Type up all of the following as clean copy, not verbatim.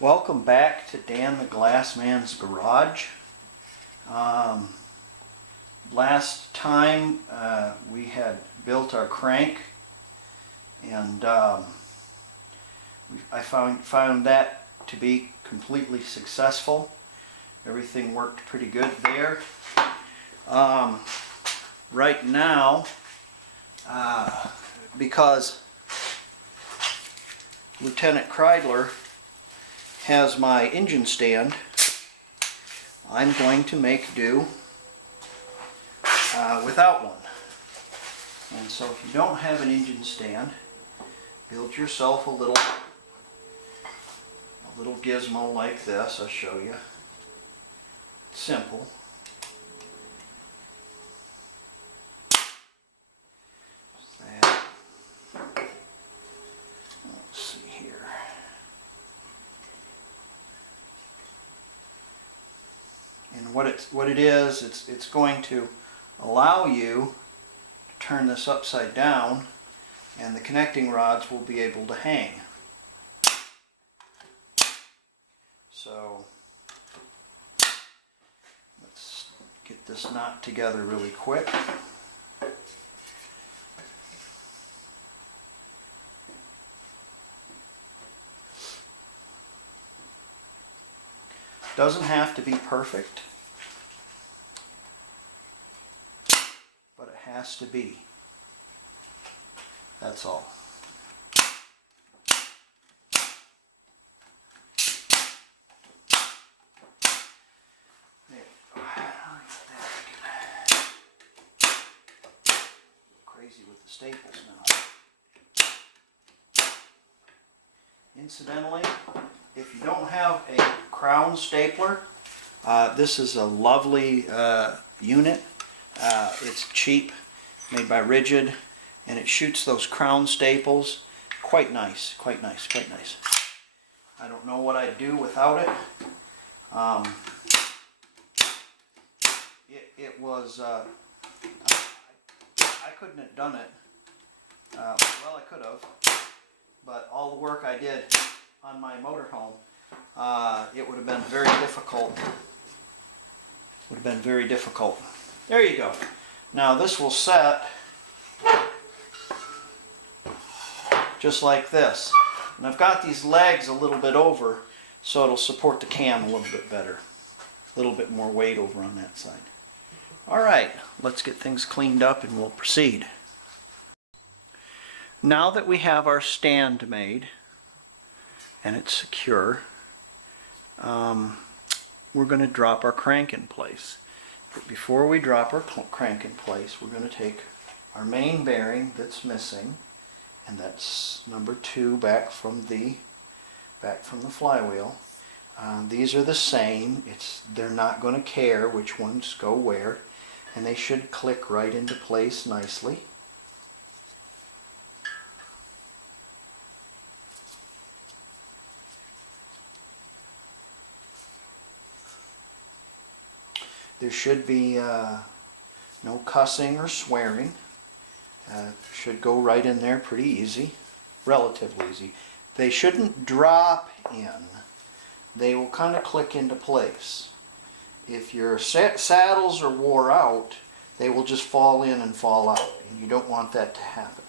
Welcome back to Dan the Glassman's Garage. Last time we had built our crank, and I found that to be completely successful. Everything worked pretty good there. Right now, because Lieutenant Kreidler has my engine stand, I'm going to make do without one. And so if you don't have an engine stand, build yourself a little gizmo like this. I'll show you. It's simple. Let's see here. And what it is, it's going to allow you to turn this upside down, and the connecting rods will be able to hang. So let's get this knot together really quick. Doesn't have to be perfect, but it has to be. That's all. There we go. Crazy with the staples now. Incidentally, if you don't have a crown stapler, this is a lovely unit. It's cheap, made by Rigid, and it shoots those crown staples. Quite nice, quite nice, quite nice. I don't know what I'd do without it. It was, I couldn't have done it. Well, I could have, but all the work I did on my motorhome, it would have been very difficult. Would have been very difficult. There you go. Now this will set just like this. And I've got these legs a little bit over, so it'll support the cam a little bit better. A little bit more weight over on that side. All right, let's get things cleaned up and we'll proceed. Now that we have our stand made and it's secure, we're going to drop our crank in place. But before we drop our crank in place, we're going to take our main bearing that's missing, and that's number 2 back from the flywheel. These are the same. They're not going to care which ones go where, and they should click right into place nicely. There should be no cussing or swearing. Should go right in there pretty easy, relatively easy. They shouldn't drop in. They will kind of click into place. If your saddles are wore out, they will just fall in and fall out, and you don't want that to happen.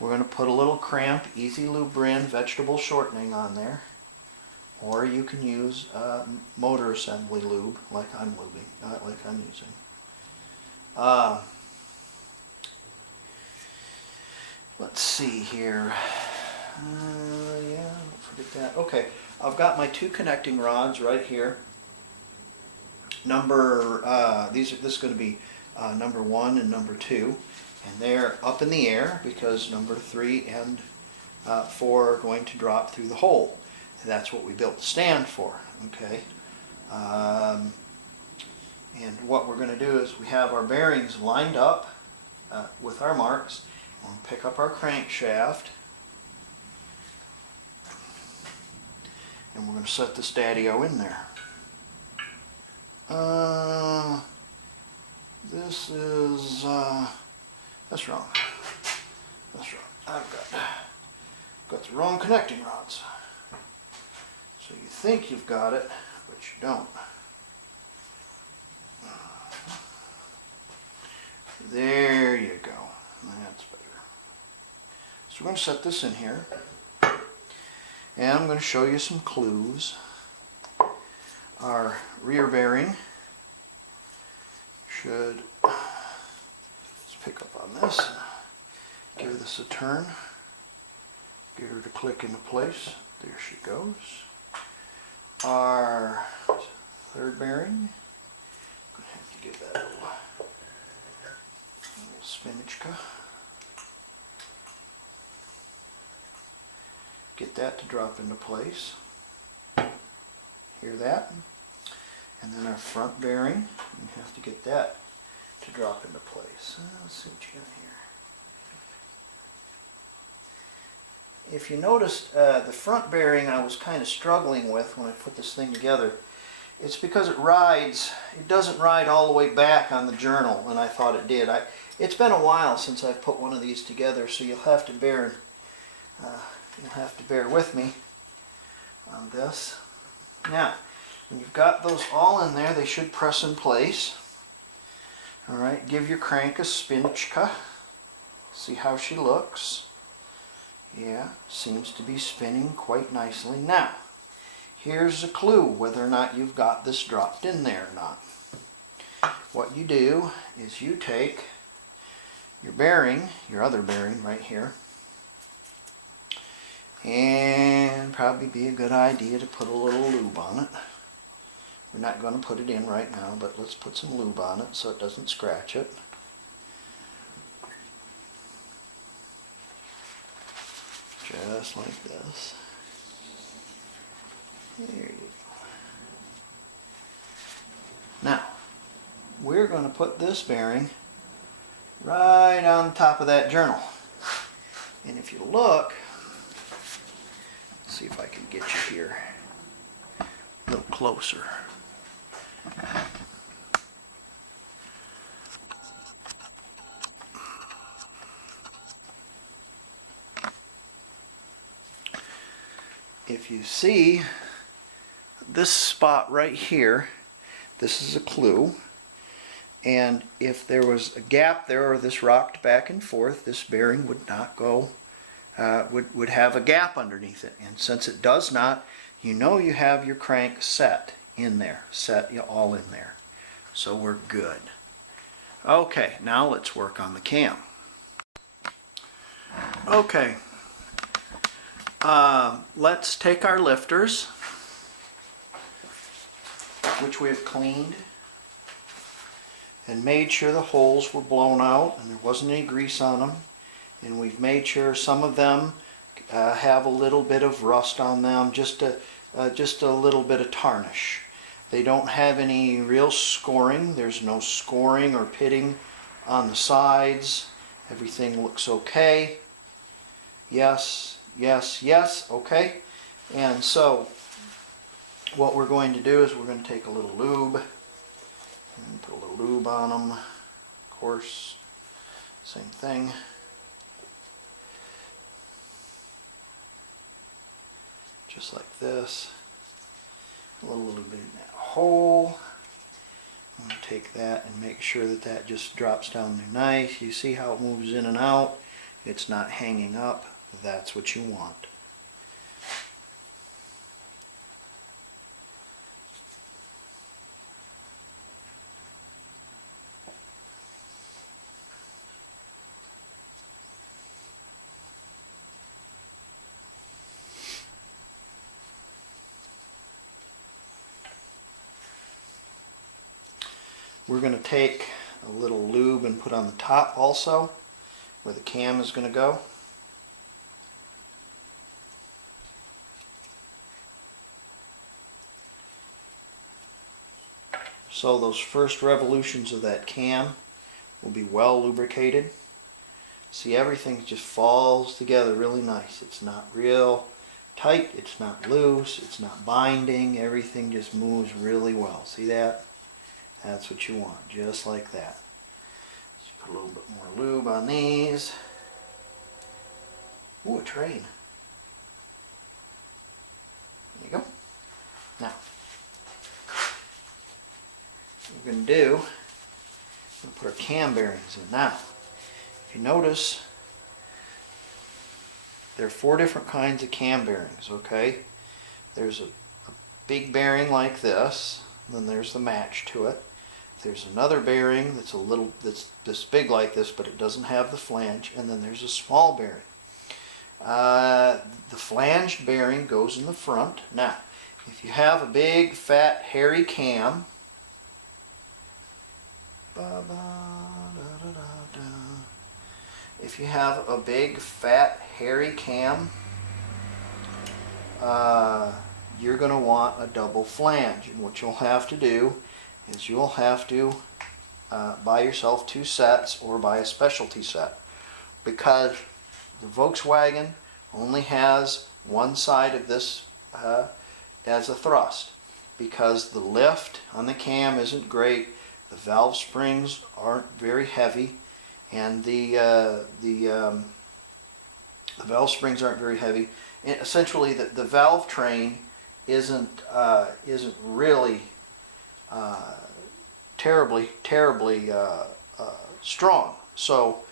We're going to put a little Cramp Easy Lubricant vegetable shortening on there. Or you can use motor assembly lube, like I'm using. Let's see here. Yeah, don't forget that. Okay, I've got my 2 connecting rods right here. This is going to be number 1 and number 2, and they're up in the air because number 3 and 4 are going to drop through the hole. That's what we built the stand for, okay? And what we're going to do is we have our bearings lined up with our marks. We'll pick up our crankshaft, and we're going to set this daddy-o in there. This is, that's wrong. That's wrong. I've got the wrong connecting rods. think you've got it, but you don't. There you go. That's better. So we're going to set this in here. And I'm going to show you some clues. Our rear bearing should, let's pick up on this, give this a turn, get her to click into place. There she goes. Our third bearing, I'm going to have to give that a little spinachka. Get that to drop into place. Hear that? And then our front bearing, you have to get that to drop into place. Let's see what you got here. If you noticed, the front bearing I was kind of struggling with when I put this thing together. It's because it doesn't ride all the way back on the journal, and I thought it did. It's been a while since I've put one of these together, so you'll have to bear with me on this. Now, when you've got those all in there, they should press in place. All right, give your crank a spinachka. See how she looks. Yeah, seems to be spinning quite nicely. Now, here's a clue whether or not you've got this dropped in there or not. What you do is you take your bearing, your other bearing right here, and probably be a good idea to put a little lube on it. We're not going to put it in right now, but let's put some lube on it so it doesn't scratch it. Just like this. There you go. Now, we're going to put this bearing right on top of that journal. And if you look, let's see if I can get you here a little closer. If you see this spot right here, this is a clue. And if there was a gap there or this rocked back and forth, this bearing would not go, would have a gap underneath it. And since it does not, you know you have your crank set in there, all in there. So we're good. Okay, now let's work on the cam. Okay, let's take our lifters, which we have cleaned and made sure the holes were blown out and there wasn't any grease on them, and we've made sure some of them have a little bit of rust on them, just a little bit of tarnish. They don't have any real scoring. There's no scoring or pitting on the sides. Everything looks okay. Yes, yes, yes, okay. And so what we're going to do is we're going to take a little lube and put a little lube on them. Of course, same thing. Just like this. A little bit in that hole. I'm going to take that and make sure that that just drops down there nice. You see how it moves in and out? It's not hanging up. That's what you want. We're going to take a little lube and put on the top also, where the cam is going to go. So those first revolutions of that cam will be well lubricated. See, everything just falls together really nice. It's not real tight, it's not loose, it's not binding. Everything just moves really well. See that? That's what you want, just like that. Just put a little bit more lube on these. Ooh, a train. There you go. we're going to do, we're going to put our cam bearings in. Now, if you notice, there are 4 different kinds of cam bearings, okay? There's a big bearing like this, then there's the match to it. There's another bearing that's this big like this, but it doesn't have the flange, and then there's a small bearing. The flanged bearing goes in the front. Now, if you have a big, fat, hairy cam, if you have a big, fat, hairy cam, you're going to want a double flange. And what you'll have to do is you'll have to buy yourself 2 sets or buy a specialty set, because the Volkswagen only has one side of this as a thrust, because the lift on the cam isn't great, the valve springs aren't very heavy, and the valve springs aren't very heavy. And essentially, the valve train isn't really terribly strong. So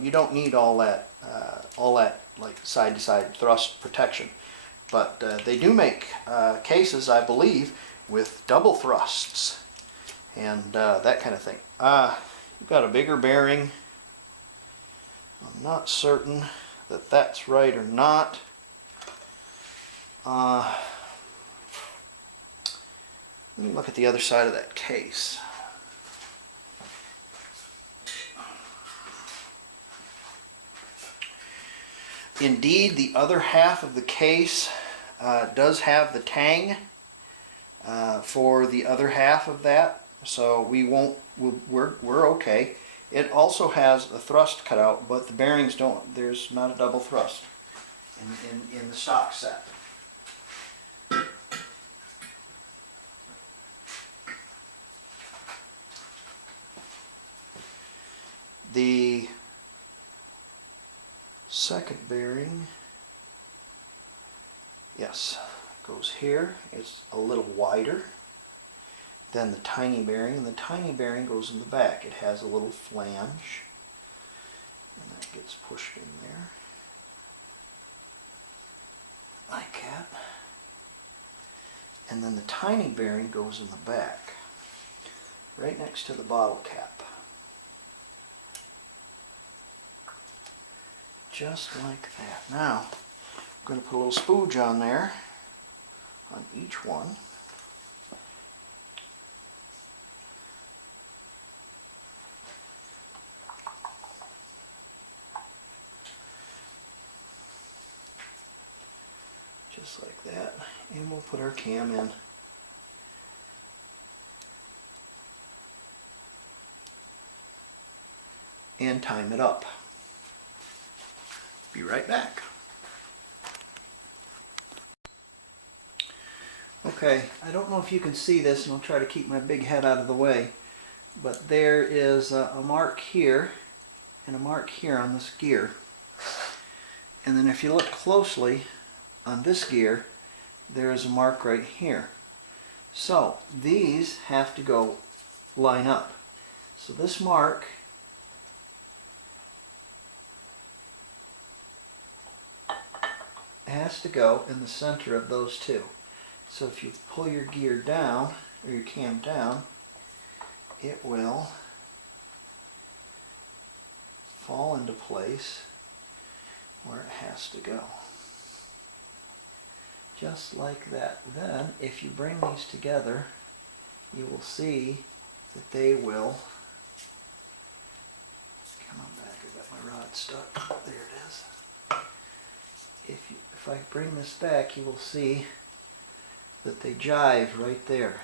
you don't need all that like side-to-side thrust protection. But they do make cases, I believe, with double thrusts and that kind of thing. You've got a bigger bearing. I'm not certain that that's right or not. Let me look at the other side of that case. Indeed, the other half of the case does have the tang for the other half of that, so we're okay. It also has a thrust cutout, but the bearings don't. There's not a double thrust in the stock set. The second bearing, yes, goes here. It's a little wider than the tiny bearing, and the tiny bearing goes in the back. It has a little flange, and that gets pushed in there like that. And then the tiny bearing goes in the back, right next to the bottle cap. Just like that. Now, I'm going to put a little spooge on there, on each one. Just like that. And we'll put our cam in. And time it up. Be right back. Okay, I don't know if you can see this, and I'll try to keep my big head out of the way, but there is a mark here and a mark here on this gear. And then if you look closely on this gear, there is a mark right here. So these have to go line up. So this mark has to go in the center of those two. So if you pull your gear down, or your cam down, it will fall into place where it has to go. Just like that. Then, if you bring these together, you will see that they will, come on back, I got my rod stuck, there it is. If I bring this back, you will see that they jive right there.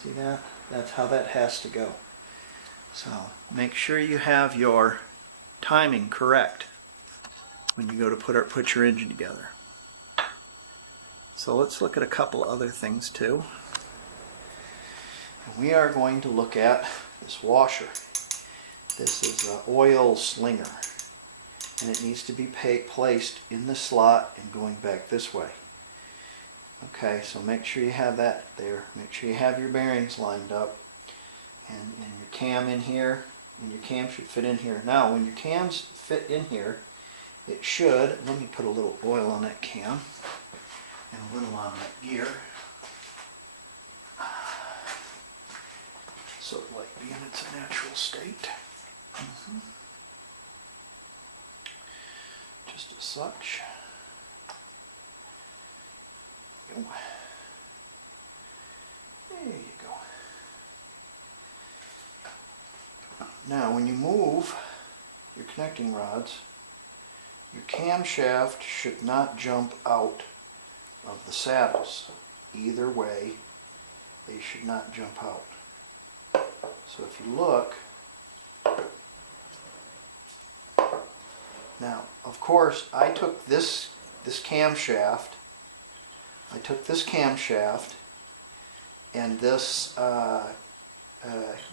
See that? That's how that has to go. So make sure you have your timing correct when you go to put your engine together. So let's look at a couple other things too. And we are going to look at this washer. This is an oil slinger, and it needs to be placed in the slot and going back this way. Okay, so make sure you have that there. Make sure you have your bearings lined up. And your cam in here, and your cam should fit in here. Now, when your cams fit in here, it should, let me put a little oil on that cam, and a little on that gear. So it like be in its natural state. Just as such. Go. There you go. Now when you move your connecting rods, your camshaft should not jump out of the saddles. Either way, they should not jump out. So if you look, now of course I took this camshaft and this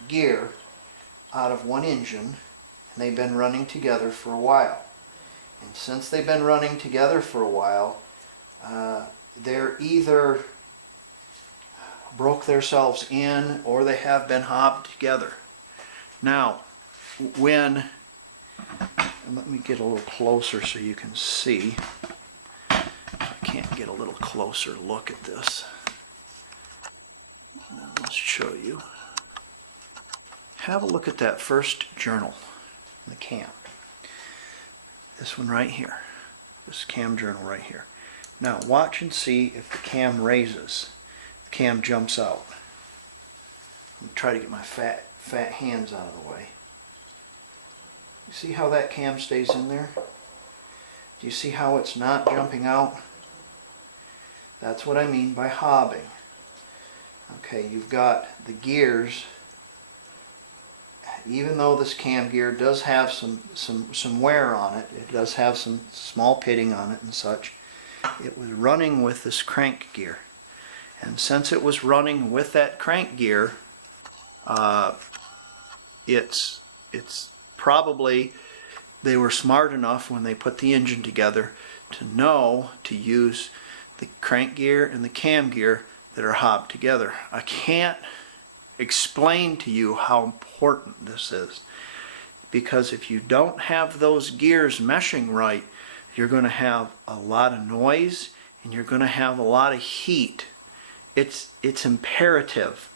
gear out of one engine, and they've been running together for a while. And since they've been running together for a while, they're either broke themselves in or they have been hobbed together. Now, when, let me get a little closer so you can see. I can't get a little closer look at this. Let's show you. Have a look at that first journal, the cam. This one right here, this cam journal right here. Now watch and see if the cam raises, the cam jumps out. I'm gonna try to get my fat hands out of the way. You see how that cam stays in there? Do you see how it's not jumping out? That's what I mean by hobbing. Okay, you've got the gears. Even though this cam gear does have some wear on it, it does have some small pitting on it and such, it was running with this crank gear. And since it was running with that crank gear, it's probably, they were smart enough when they put the engine together to know to use the crank gear and the cam gear that are hobbed together. I can't explain to you how important this is, because if you don't have those gears meshing right, you're going to have a lot of noise and you're going to have a lot of heat. It's imperative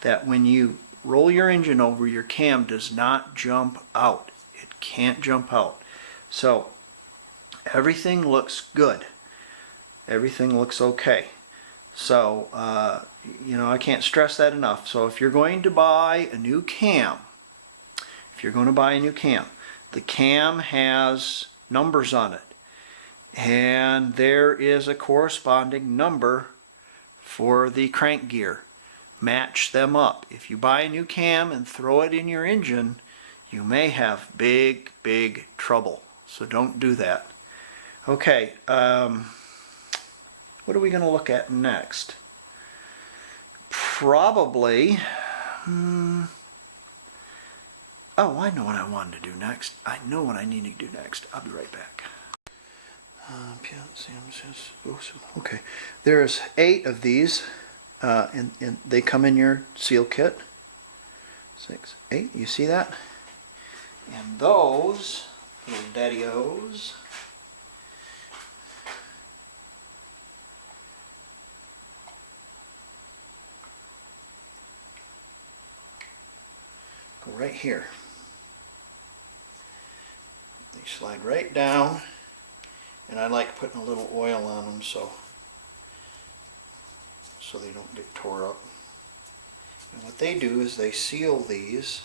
that when you roll your engine over, your cam does not jump out. It can't jump out. So everything looks good. Everything looks okay. So you know, I can't stress that enough. So if you're going to buy a new cam, the cam has numbers on it, and there is a corresponding number for the crank gear. Match them up. If you buy a new cam and throw it in your engine, you may have big trouble. So don't do that. Okay, what are we going to look at next? Probably, oh, I know what I wanted to do next. I know what I need to do next. I'll be right back. Okay, there's 8 of these, and they come in your seal kit. 6, 8, you see that? And those little daddy-os, go right here. They slide right down, and I like putting a little oil on them so they don't get tore up. And what they do is they seal these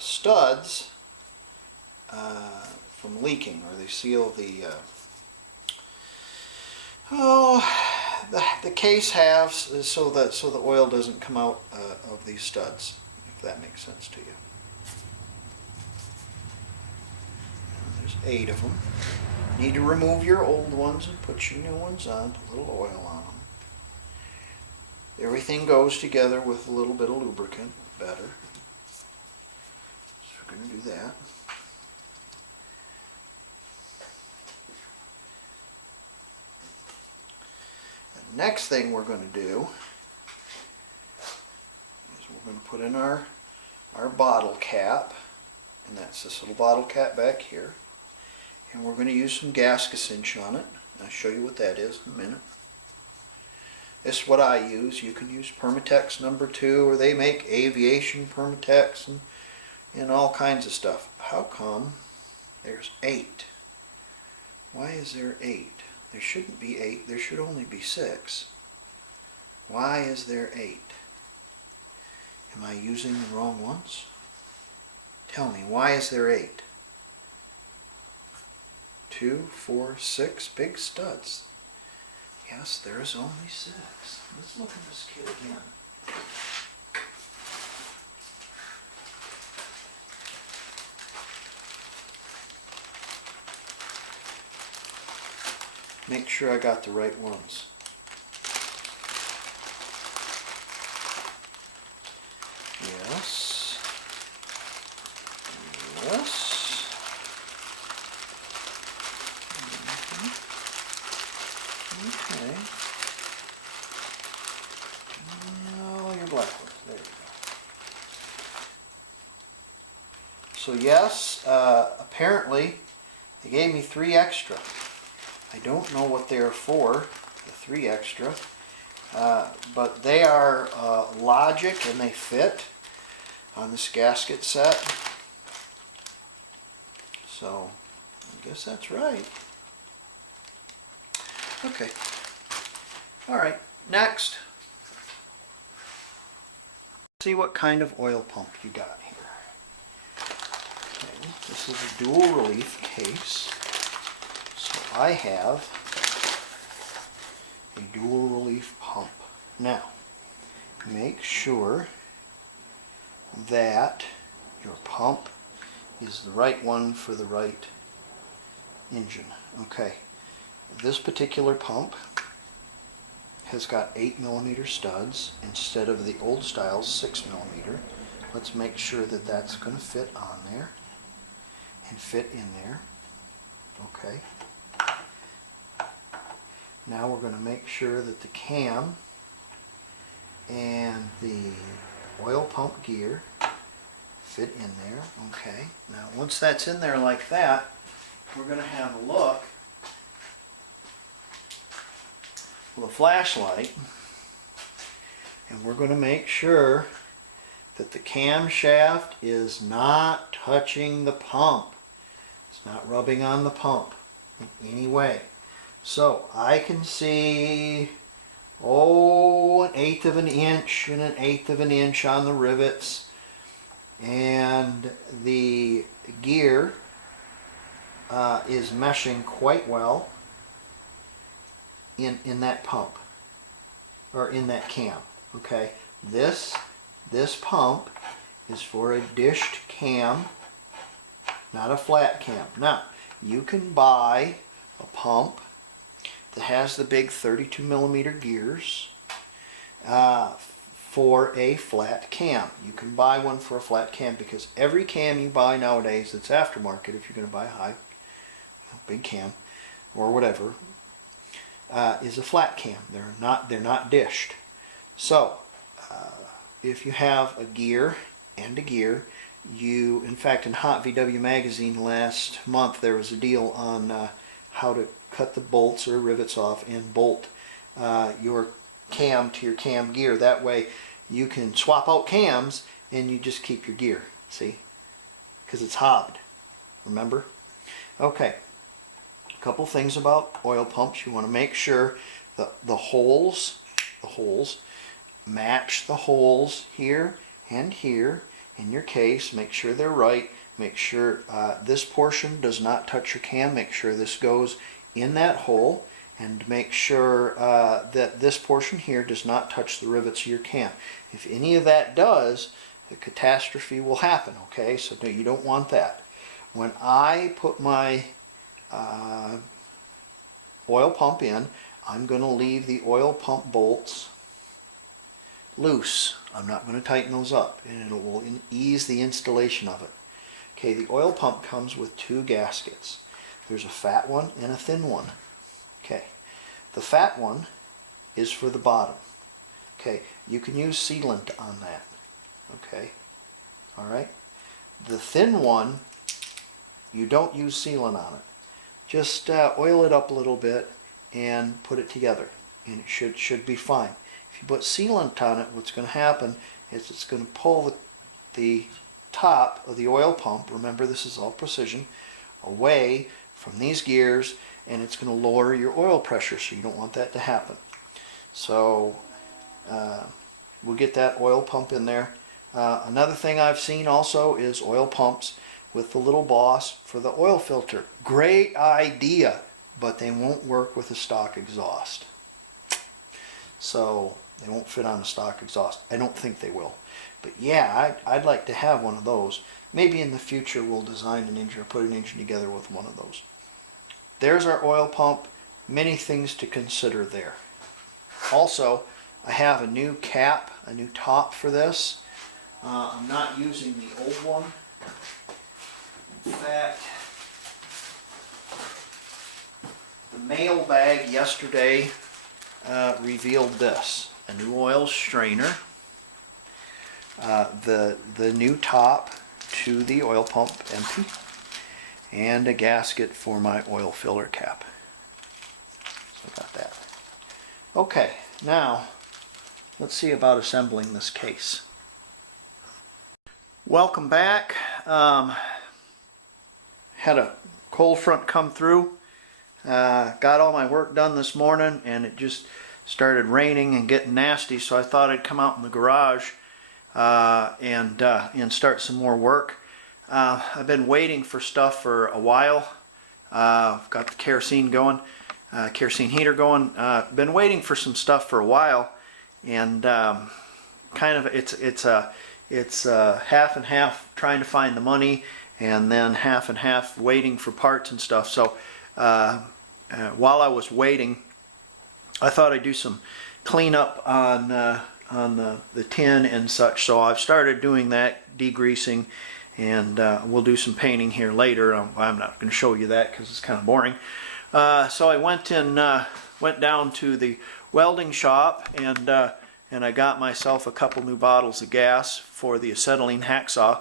studs from leaking, or they seal the the case halves so the oil doesn't come out of these studs, if that makes sense to you. There's 8 of them. You need to remove your old ones and put your new ones on, put a little oil on them. Everything goes together with a little bit of lubricant, better. So we're going to do that. Next thing we're going to do is we're going to put in our bottle cap, and that's this little bottle cap back here. And we're going to use some gasket cinch on it. I'll show you what that is in a minute. This is what I use. You can use Permatex #2, or they make aviation Permatex and all kinds of stuff. How come there's 8? Why is there 8? There shouldn't be 8. There should only be 6. Why is there 8? Am I using the wrong ones? Tell me, why is there 8? 2, 4, 6 big studs. Yes, there is only 6. Let's look at this kit again. Make sure I got the right ones. Yes. Yes. Okay. No, your black ones. There you go. So yes, apparently they gave me 3 extra. I don't know what they're for, the 3 extra, but they are Logic and they fit on this gasket set. So I guess that's right. Okay. All right. Next. See what kind of oil pump you got here. Okay. This is a dual relief case. So I have a dual relief pump. Now, make sure that your pump is the right one for the right engine. Okay. This particular pump has got 8mm studs instead of the old style 6mm. Let's make sure that that's going to fit on there and fit in there. Okay. Now we're going to make sure that the cam and the oil pump gear fit in there. Okay. Now once that's in there like that, we're going to have a look with a flashlight, and we're going to make sure that the camshaft is not touching the pump. It's not rubbing on the pump in any way. So I can see, an 1/8 of an inch and 1/8 of an inch on the rivets, and the gear is meshing quite well in that pump, or in that cam. Okay, this pump is for a dished cam, not a flat cam. Now you can buy a pump that has the big 32mm gears for a flat cam. You can buy one for a flat cam, because every cam you buy nowadays that's aftermarket, if you're going to buy a big cam or whatever, is a flat cam. They're not dished. So if you have a gear and a gear, in fact, in Hot VW magazine last month there was a deal on how to cut the bolts or rivets off and bolt your cam to your cam gear. That way you can swap out cams and you just keep your gear. See? Because it's hobbed. Remember? Okay. A couple things about oil pumps. You want to make sure that the holes match the holes here and here in your case. Make sure they're right. Make sure this portion does not touch your cam. Make sure this goes in that hole, and make sure that this portion here does not touch the rivets of your cam. If any of that does, a catastrophe will happen. Okay, so no, you don't want that. When I put my oil pump in, I'm going to leave the oil pump bolts loose. I'm not going to tighten those up, and it will ease the installation of it. Okay, the oil pump comes with 2 gaskets. There's a fat one and a thin one. Okay, the fat one is for the bottom. Okay, you can use sealant on that. Okay, all right. The thin one, you don't use sealant on it. Just oil it up a little bit and put it together, and it should be fine. If you put sealant on it, what's going to happen is it's going to pull the top of the oil pump, remember this is all precision, away from these gears, and it's going to lower your oil pressure, so you don't want that to happen. So we'll get that oil pump in there. Another thing I've seen also is oil pumps with the little boss for the oil filter. Great idea, but they won't work with a stock exhaust. So they won't fit on a stock exhaust. I don't think they will. But yeah, I'd like to have one of those. Maybe in the future we'll design an engine or put an engine together with one of those. There's our oil pump. Many things to consider there. Also, I have a new cap, a new top for this. I'm not using the old one. In fact, the mail bag yesterday revealed this. A new oil strainer, the new top to the oil pump, empty, and a gasket for my oil filler cap. So I got that. Okay, now let's see about assembling this case. Welcome back. Had a cold front come through. Got all my work done this morning, and it just started raining and getting nasty, so I thought I'd come out in the garage and start some more work. I've been waiting for stuff for a while. I've got the kerosene going, kerosene heater going. Been waiting for some stuff for a while, and kind of it's half and half trying to find the money, and then half and half waiting for parts and stuff. So while I was waiting, I thought I'd do some cleanup on the tin and such. So I've started doing that, degreasing, and we'll do some painting here later. I'm not going to show you that because it's kind of boring. So I went down to the welding shop, and I got myself a couple new bottles of gas for the acetylene hacksaw.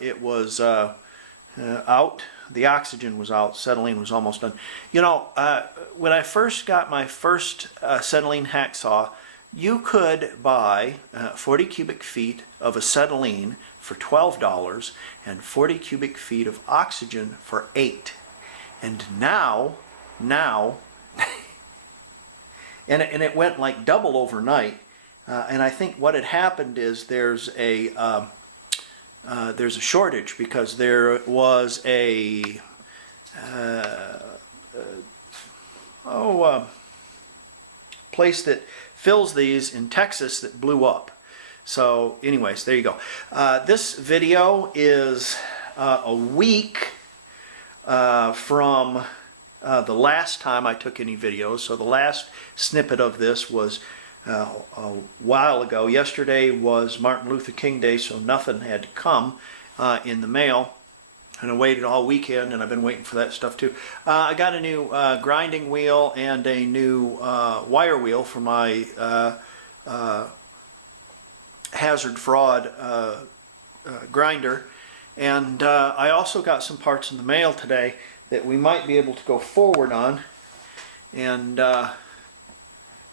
It was out. The oxygen was out. Acetylene was almost done. You know, when I first got my first acetylene hacksaw, you could buy 40 cubic feet of acetylene for $12 and 40 cubic feet of oxygen for $8. And now, and it went like double overnight. And I think what had happened is there's a shortage, because there was a place that fills these in Texas that blew up. So anyways, there you go. This video is a week from the last time I took any videos. So the last snippet of this was a while ago. Yesterday was Martin Luther King Day, so nothing had to come in the mail. And I waited all weekend, and I've been waiting for that stuff too. I got a new grinding wheel and a new wire wheel for my hazard fraud grinder. And I also got some parts in the mail today that we might be able to go forward on. And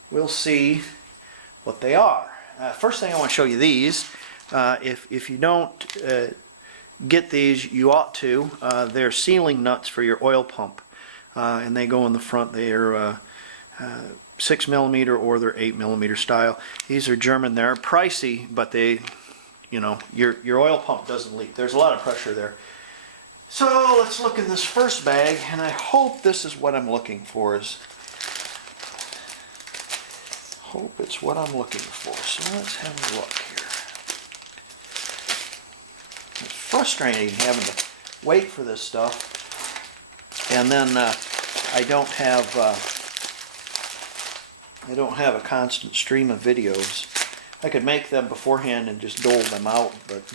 we'll see what they are. First thing I want to show you these. If you don't get these, you ought to. They're sealing nuts for your oil pump, and they go in the front. They're 6mm or they're 8mm style. These are German. They're pricey, but they, you know, your oil pump doesn't leak. There's a lot of pressure there. So let's look in this first bag, and I hope this is what I'm looking for. Hope it's what I'm looking for. So let's have a look here. It's frustrating having to wait for this stuff, and then I don't have a constant stream of videos. I could make them beforehand and just dole them out, but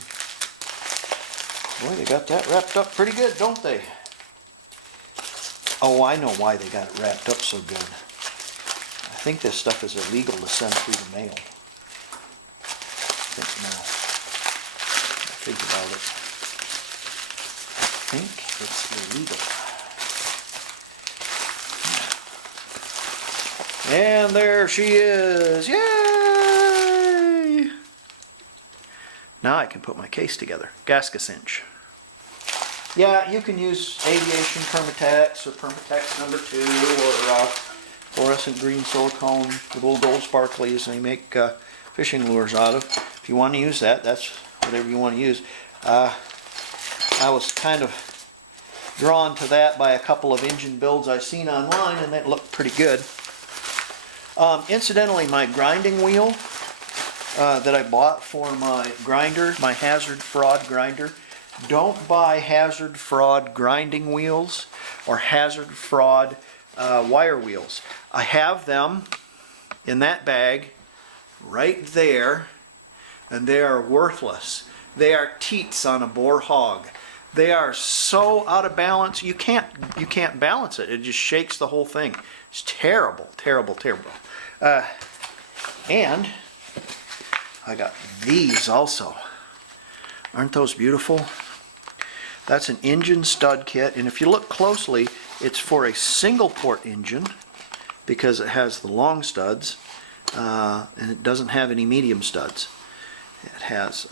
boy, they got that wrapped up pretty good, don't they? Oh, I know why they got it wrapped up so good. I think this stuff is illegal to send through the mail. I think now. I think about it. I think it's illegal. And there she is! Yay! Now I can put my case together. Gasket cinch. Yeah, you can use aviation Permatex or Permatex number 2 or fluorescent green silicone with little gold sparklies they make fishing lures out of. If you want to use that, that's whatever you want to use. I was kind of drawn to that by a couple of engine builds I've seen online, and that looked pretty good. Incidentally, my grinding wheel that I bought for my grinder, my hazard fraud grinder, don't buy hazard fraud grinding wheels or hazard fraud wire wheels. I have them in that bag right there, and they are worthless. They are teats on a boar hog. They are so out of balance, you can't balance it. It just shakes the whole thing. It's terrible, terrible, terrible. And I got these also. Aren't those beautiful? That's an engine stud kit, and if you look closely, it's for a single port engine because it has the long studs, and it doesn't have any medium studs. It has,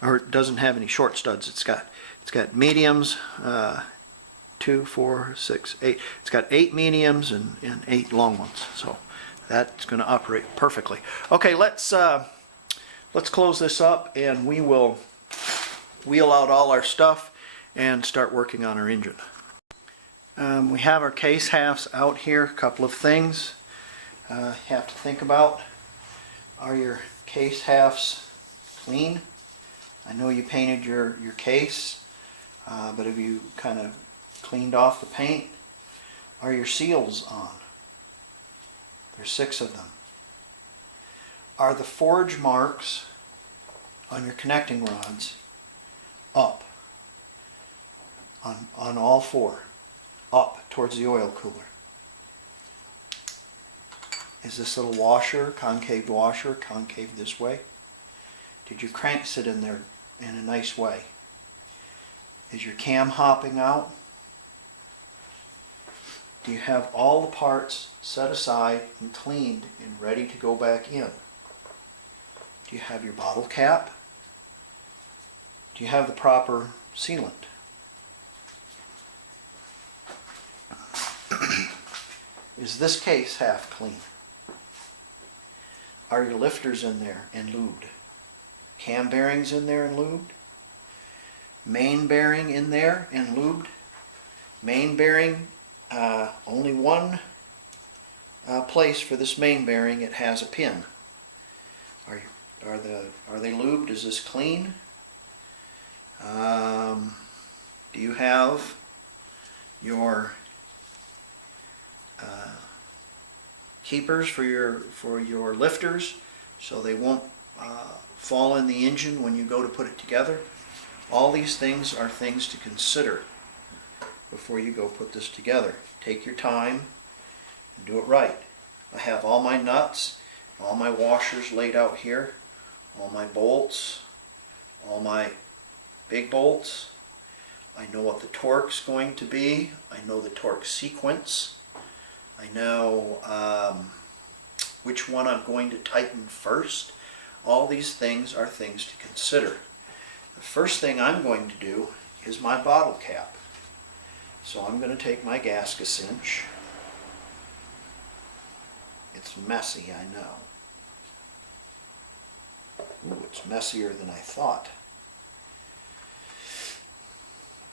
or it doesn't have any short studs. It's got mediums, 2, 4, 6, 8. It's got 8 mediums and 8 long ones. So that's going to operate perfectly. Okay, let's close this up, and we will wheel out all our stuff and start working on our engine. We have our case halves out here. A couple of things you have to think about. Are your case halves clean? I know you painted your case, but have you kind of cleaned off the paint? Are your seals on? There's 6 of them. Are the forge marks on your connecting rods up? On all 4, up towards the oil cooler. Is this little washer, concave this way? Did your crank sit in there in a nice way? Is your cam hopping out? Do you have all the parts set aside and cleaned and ready to go back in? Do you have your bottle cap? Do you have the proper sealant? Is this case half clean? Are your lifters in there and lubed? Cam bearings in there and lubed? Main bearing in there and lubed? Main bearing, only one place for this main bearing. It has a pin. Are they lubed? Is this clean? Do you have your keepers for your lifters so they won't fall in the engine when you go to put it together? All these things are things to consider before you go put this together. Take your time and do it right. I have all my nuts, all my washers laid out here, all my bolts, all my big bolts. I know what the torque's going to be. I know the torque sequence. I know which one I'm going to tighten first. All these things are things to consider. The first thing I'm going to do is my bottle cap. So I'm going to take my gasket cinch. It's messy, I know. Ooh, it's messier than I thought.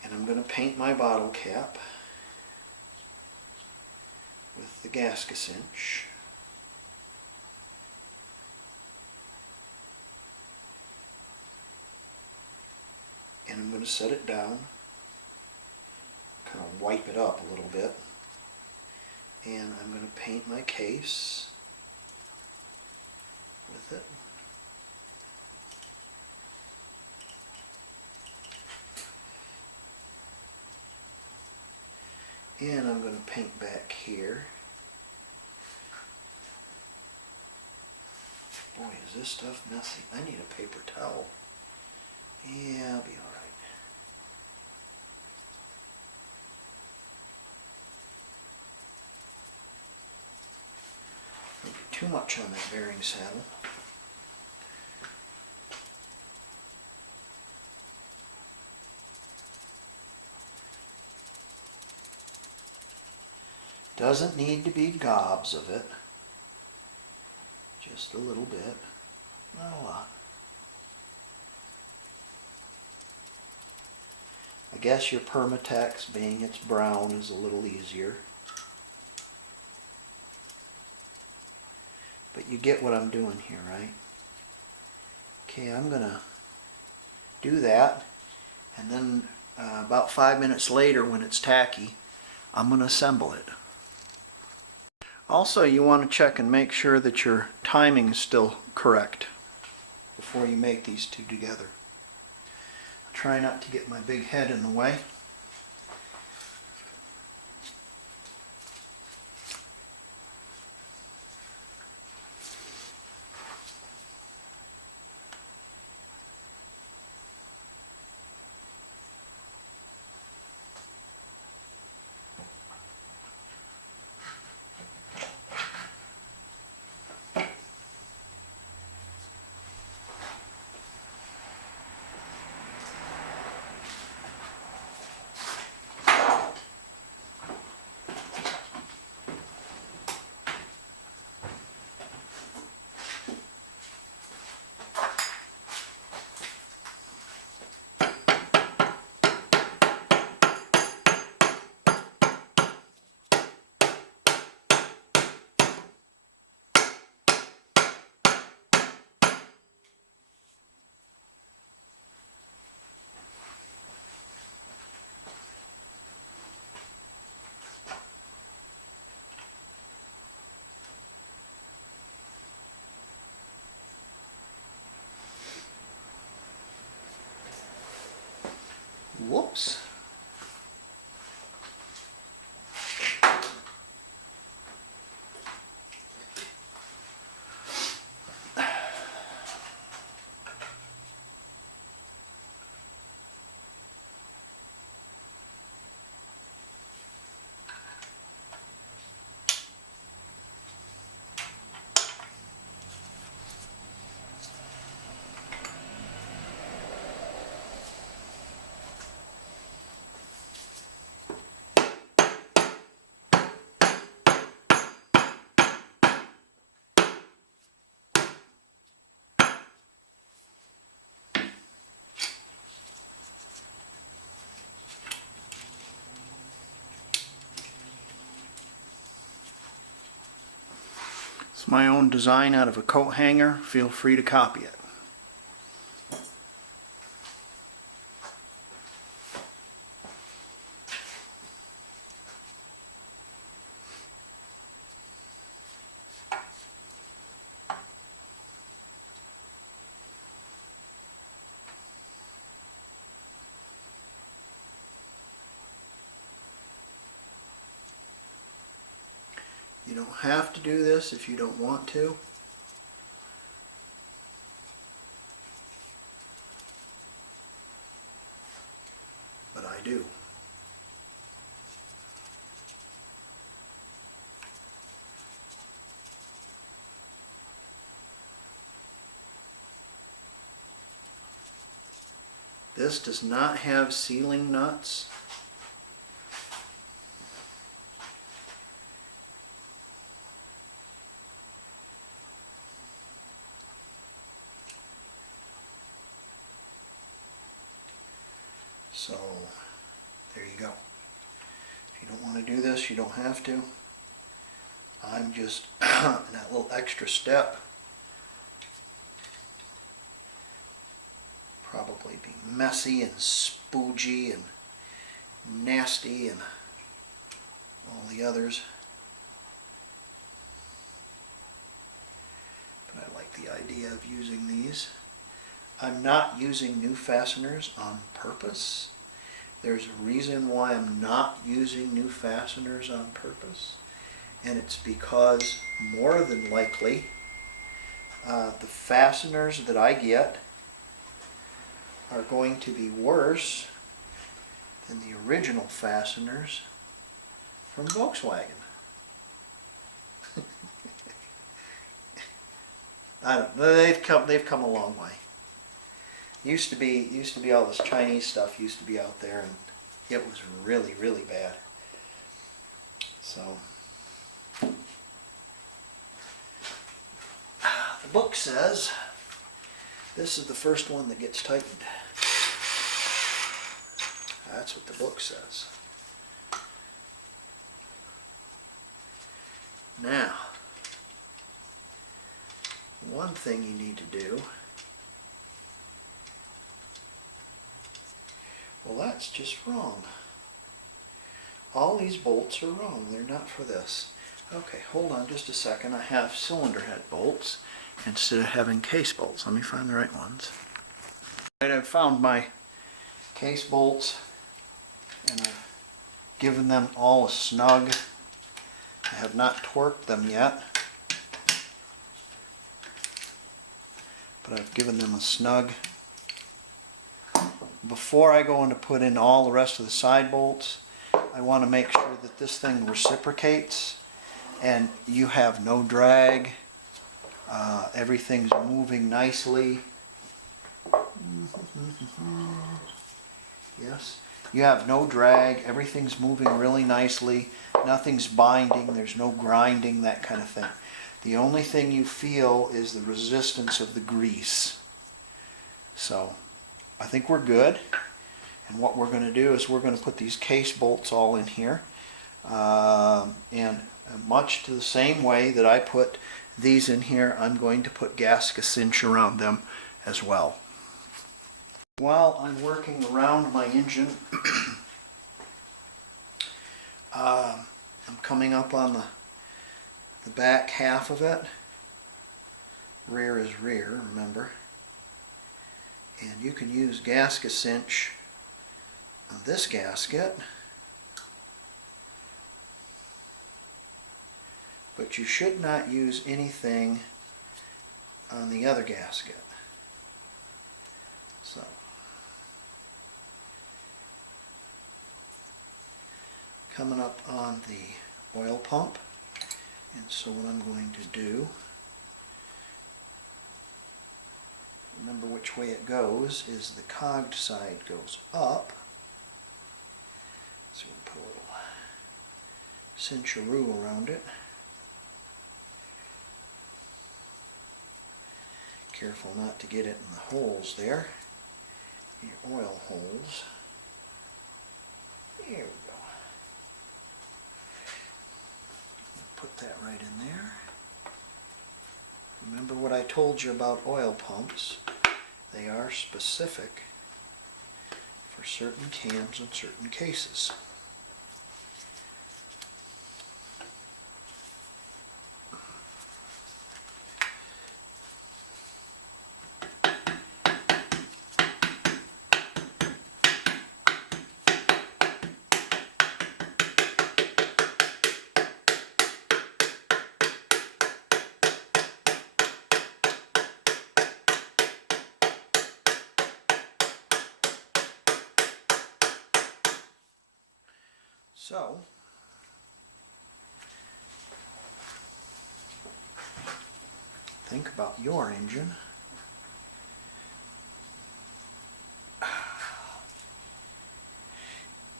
And I'm going to paint my bottle cap with the gasket cinch. And I'm going to set it down, kind of wipe it up a little bit, and I'm going to paint my case with it. And I'm going to paint back here. Boy, is this stuff messy. I need a paper towel. Yeah, I'll be alright. Maybe too much on that bearing saddle. Doesn't need to be gobs of it. Just a little bit. Not a lot. I guess your Permatex, being it's brown, is a little easier. But you get what I'm doing here, right? Okay, I'm gonna do that, and then about 5 minutes later, when it's tacky, I'm gonna assemble it. Also, you want to check and make sure that your timing is still correct before you make these two together. Try not to get my big head in the way. Whoops. It's my own design out of a coat hanger. Feel free to copy it. You don't have to do this if you don't want to. But I do. This does not have sealing nuts. So, there you go. If you don't want to do this, you don't have to. I'm just, that little extra step, probably be messy and spoogey and nasty and all the others. But I like the idea of using these. I'm not using new fasteners on purpose. There's a reason why I'm not using new fasteners on purpose, and it's because more than likely The fasteners that I get are going to be worse than the original fasteners from Volkswagen. I don't know. They've come a long way. Used to be all this Chinese stuff used to be out there, and it was really, really bad. So the book says this is the first one that gets tightened. That's what the book says. Now, one thing you need to do, well, that's just wrong. All these bolts are wrong. They're not for this. Okay, hold on just a second. I have cylinder head bolts instead of having case bolts. Let me find the right ones. Right, I've found my case bolts, and I've given them all a snug. I have not torqued them yet, but I've given them a snug. Before I go in to put in all the rest of the side bolts, I want to make sure that this thing reciprocates and you have no drag. Everything's moving nicely. Yes, you have no drag. Everything's moving really nicely. Nothing's binding. There's no grinding, that kind of thing. The only thing you feel is the resistance of the grease. So I think we're good. And what we're going to do is we're going to put these case bolts all in here. And much to the same way that I put these in here, I'm going to put gasket cinch around them as well. While I'm working around my engine, I'm coming up on the back half of it. Rear is rear, remember. And you can use gasket cinch on this gasket, but you should not use anything on the other gasket. So coming up on the oil pump, and so what I'm going to do, remember which way it goes, is the cogged side goes up. So we'll put a little cincheroo around it. Careful not to get it in the holes there, your oil holes. There we go. Put that right in there. Remember what I told you about oil pumps. They are specific for certain cams and certain cases. So, think about your engine.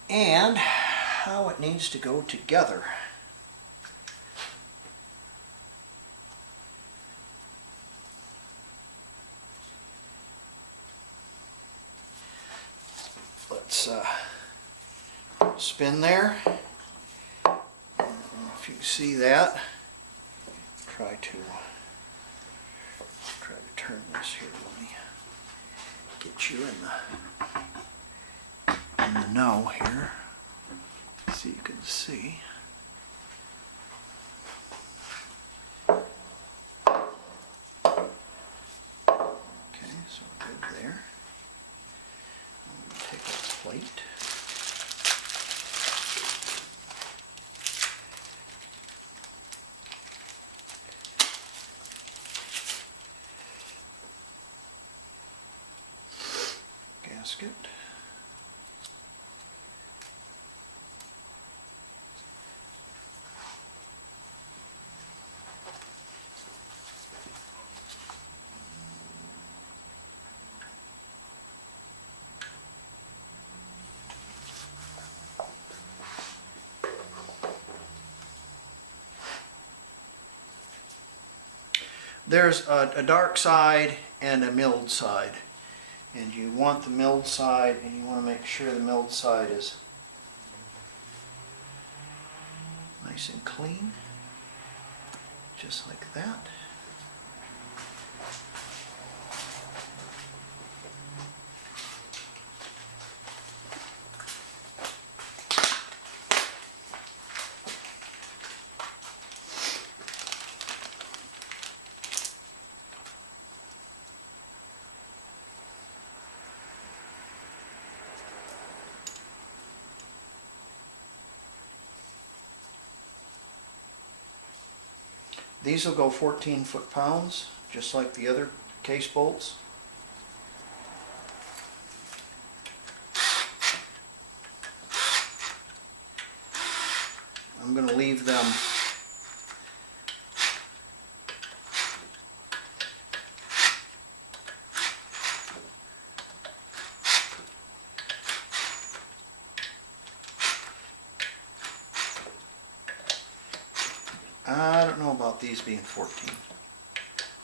And how it needs to go together. Let's spin there. If you see that, try to turn this here. Let me get you in the know here, so you can see. Okay, so good there. I'm going to take a plate. gasket. There's a dark side and a milled side, and you want the milled side, and you want to make sure the milled side is nice and clean, just like that. These will go 14 foot-pounds, just like the other case bolts. I'm going to leave them I don't know about these being 14.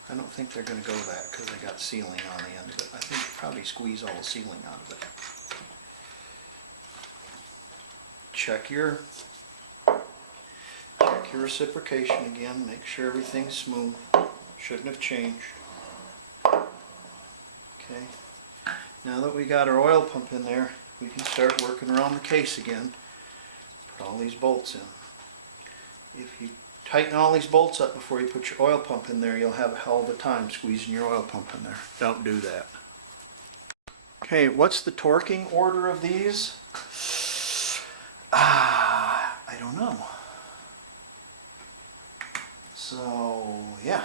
I don't think they're going to go that because I got sealing on the end of it. I think you probably squeeze all the sealing out of it. Check your reciprocation again. Make sure everything's smooth. Shouldn't have changed. Okay. Now that we got our oil pump in there, we can start working around the case again. Put all these bolts in. If you tighten all these bolts up before you put your oil pump in there, you'll have a hell of a time squeezing your oil pump in there. Don't do that. Okay, what's the torquing order of these? I don't know. So, yeah.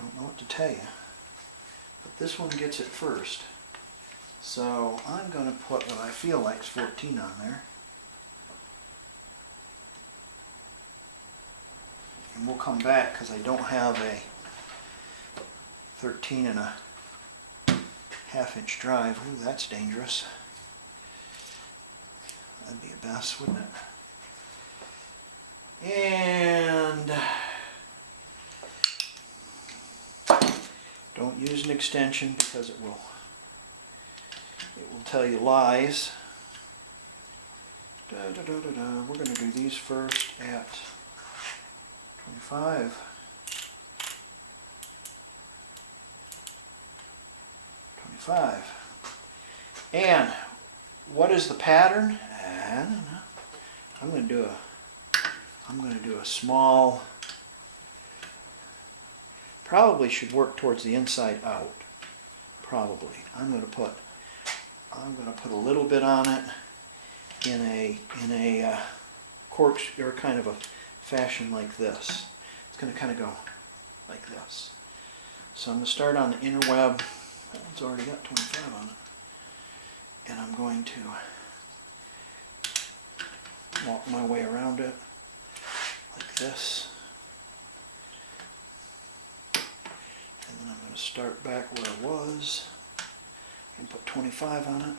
Don't know what to tell you. But this one gets it first. So, I'm going to put what I feel like is 14 on there. And we'll come back because I don't have a 13.5 inch drive. Ooh, that's dangerous. That'd be a mess, wouldn't it? And don't use an extension because it will tell you lies. We're going to do these first at 25. 25. And what is the pattern? I don't know. I'm going to do a small. Probably should work towards the inside out. Probably. I'm going to put a little bit on it in a cork or kind of a fashion like this. It's going to kind of go like this. So I'm going to start on the inner web. That one's already got 25 on it. And I'm going to walk my way around it like this. And then I'm going to start back where it was and put 25 on it.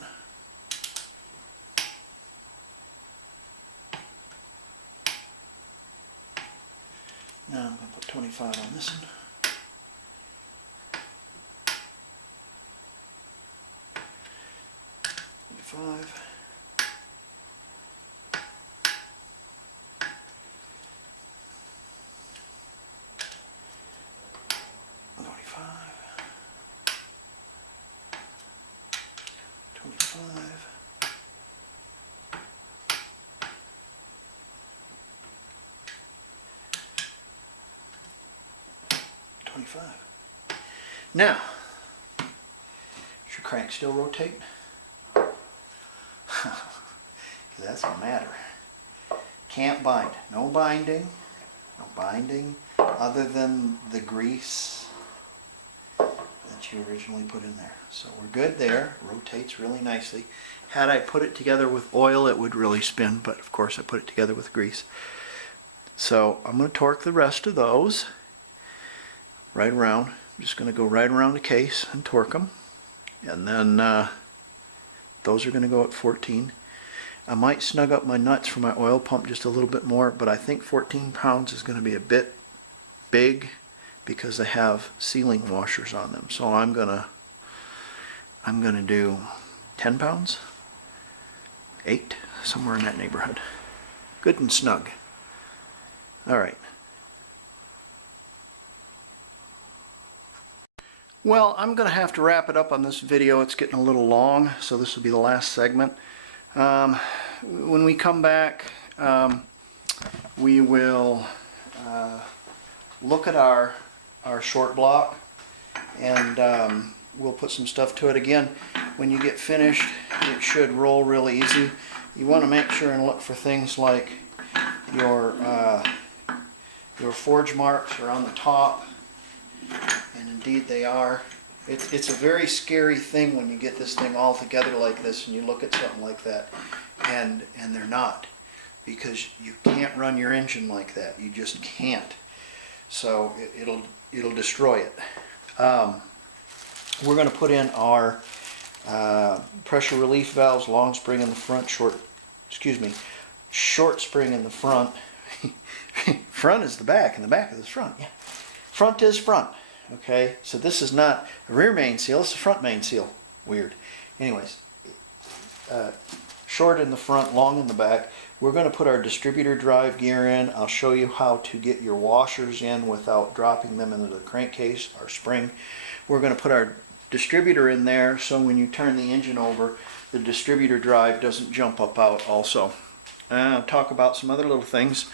Now I'm going to put 25 on this one. Five. 25. Now, is your crank still rotating? That's a matter. Can't bind. No binding. No binding other than the grease that that you originally put in there. So we're good there. Rotates really nicely. Had I put it together with oil, it would really spin, but of course I put it together with grease. So I'm going to torque the rest of those right around. I'm just going to go right around the case and torque them. And then those are going to go at 14. I might snug up my nuts for my oil pump just a little bit more, but I think 14 pounds is going to be a bit big because they have sealing washers on them. So I'm gonna do 10 pounds, 8, somewhere in that neighborhood. Good and snug. All right. Well, I'm going to have to wrap it up on this video. It's getting a little long, so this will be the last segment. When we come back, we will look at our short block, and we'll put some stuff to it. Again, when you get finished, it should roll real easy. You want to make sure and look for things like your forge marks are on the top, and indeed they are. It's a very scary thing when you get this thing all together like this and you look at something like that and they're not, because you can't run your engine like that. You just can't. So it'll destroy it. We're going to put in our pressure relief valves, long spring in the front, short spring in the front. Front is the back and the back is the front. Yeah. Front is front. Okay, so this is not a rear main seal, it's a front main seal. Weird. Anyways, short in the front, long in the back. We're going to put our distributor drive gear in. I'll show you how to get your washers in without dropping them into the crankcase, our spring. We're going to put our distributor in there so when you turn the engine over, the distributor drive doesn't jump up out also. Talk about some other little things.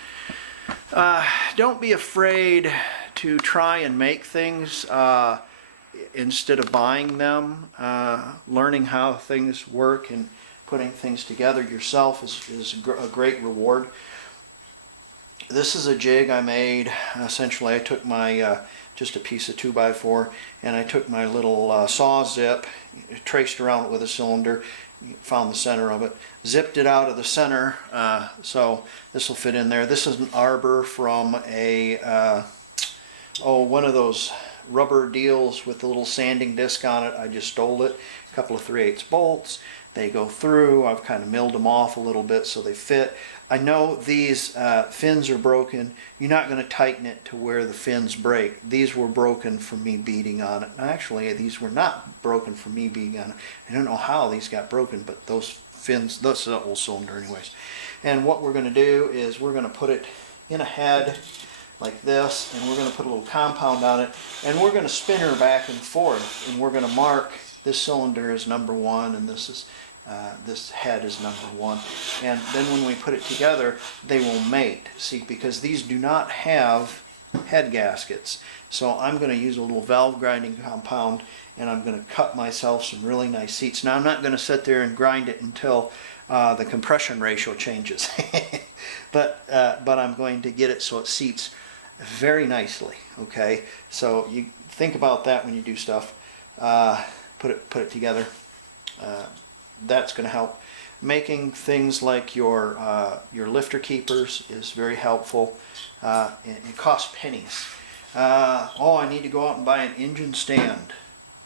Don't be afraid to try and make things instead of buying them. Learning how things work and putting things together yourself is a great reward. This is a jig I made. Essentially, I took my just a piece of 2x4 and I took my little saw zip, traced around it with a cylinder, found the center of it, zipped it out of the center, so this will fit in there. This is an arbor from a one of those rubber deals with the little sanding disc on it. I just stole it. A couple of 3/8 bolts. They go through. I've kind of milled them off a little bit so they fit. I know these fins are broken. You're not going to tighten it to where the fins break. These were broken from me beating on it. Actually, these were not broken from me beating on it. I don't know how these got broken, but those fins, that's the whole cylinder anyways. And what we're going to do is we're going to put it in a head like this, and we're going to put a little compound on it, and we're going to spin her back and forth, and we're going to mark this cylinder as number 1, and this head is number 1, and then when we put it together, they will mate. See, because these do not have head gaskets, so I'm going to use a little valve grinding compound, and I'm going to cut myself some really nice seats. Now I'm not going to sit there and grind it until the compression ratio changes, but I'm going to get it so it seats very nicely. Okay, so you think about that when you do stuff. Put it together. That's going to help. Making things like your lifter keepers is very helpful. It costs pennies. I need to go out and buy an engine stand.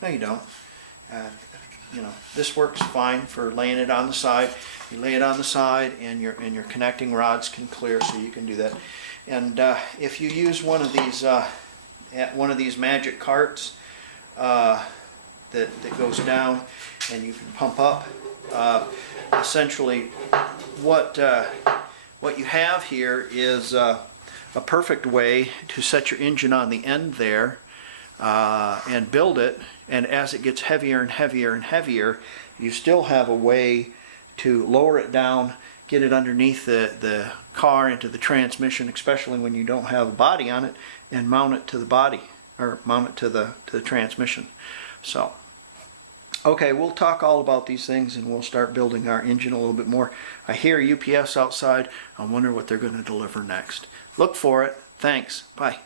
No, you don't. This works fine for laying it on the side. You lay it on the side, and your connecting rods can clear, so you can do that. And if you use one of these magic carts that goes down, and you can pump up, essentially what you have here is a perfect way to set your engine on the end there and build it, and as it gets heavier and heavier and heavier, you still have a way to lower it down, get it underneath the car into the transmission, especially when you don't have a body on it, and mount it to the body, or mount it to the transmission. So okay, we'll talk all about these things, and we'll start building our engine a little bit more. I hear UPS outside. I wonder what they're going to deliver next. Look for it. Thanks. Bye.